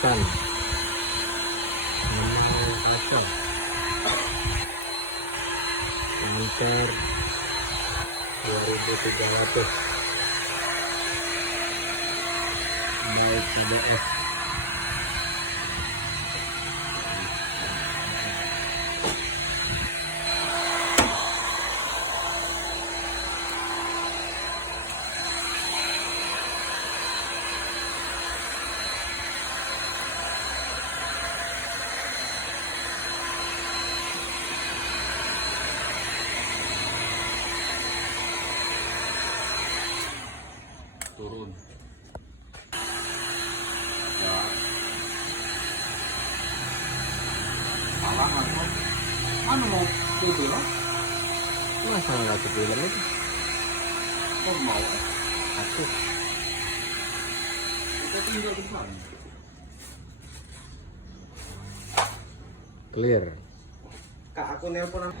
Selatan nama kaca lancar 2300 baik KBS. Turun ya, halangan kok mana mau itu lah, Masa nggak kepikiran itu? kok mau Aku kita tinggal di sana. clear. Kak, aku nelpon